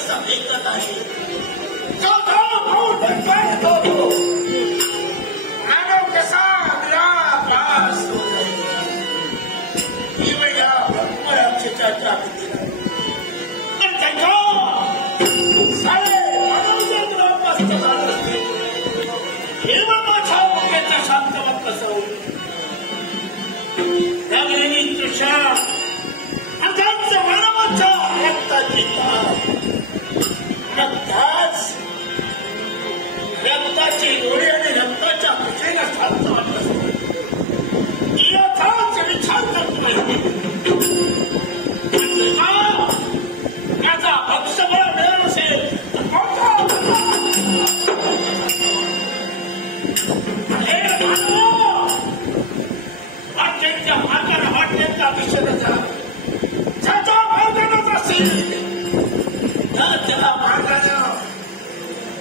कसा भेटत आहे तो भाऊ भेटतोय तो मानव कसा ग्रास ही वेळा भगवानच्या प्राप्तीला पण त्यांना सारे मानव ग्रामाच्या असते हे माझ्या मुख्याच्या शांतमत कसं होईल त्यावेळी तुझ्या अंगाच्या मानवाच्या रक्ताची रक्ताची डोळे आणि रक्ताच्या कुठेला शांत वाटत असतो याचाच विचार करतोय त्याचा पक्षबळ मिळत असेल तर वाटेच्या मार्गाला वाटेच्या विषयाचा ज्याचा मार्गालाच असेल त्याला मार्गानं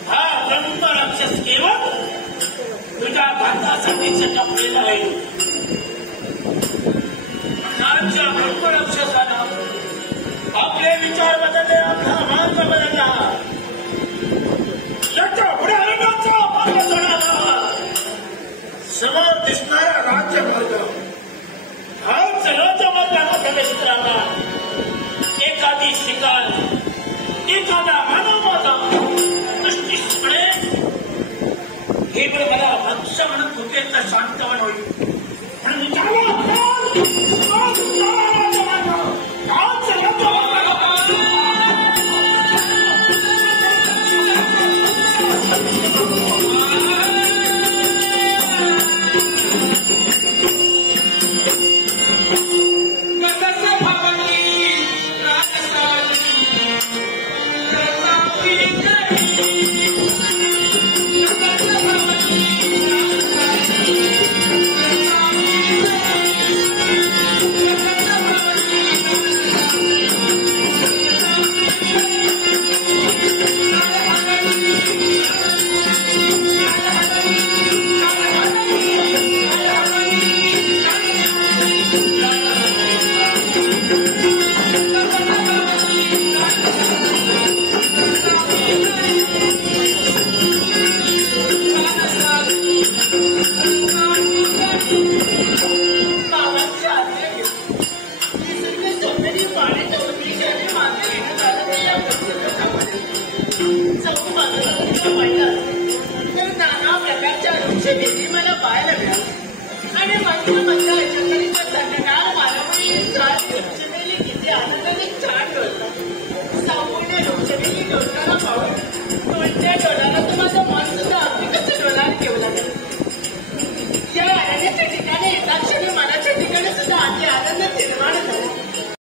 हा ब्रह्म राक्षस केवळ तुझ्या भारतासाठी जपलेला आहे आजच्या ब्रह्म राक्षसानं आपले विचार बदलले आपला मार्ग बदलला याच्या पुढे अरण्याचा मार्ग सोडावा समोर दिसणारा राज्यमार्ग हाच राज्यमार्गामध्ये प्रवेश करावा एखादी शिकार एखादा मानववादा दृष्टीकडे हे मला भक्ष म्हणून कुठेचा शांतवन होईल नाना प्रकारच्या वृक्षवेली मला पाहायला मिळाली आणि माझ्या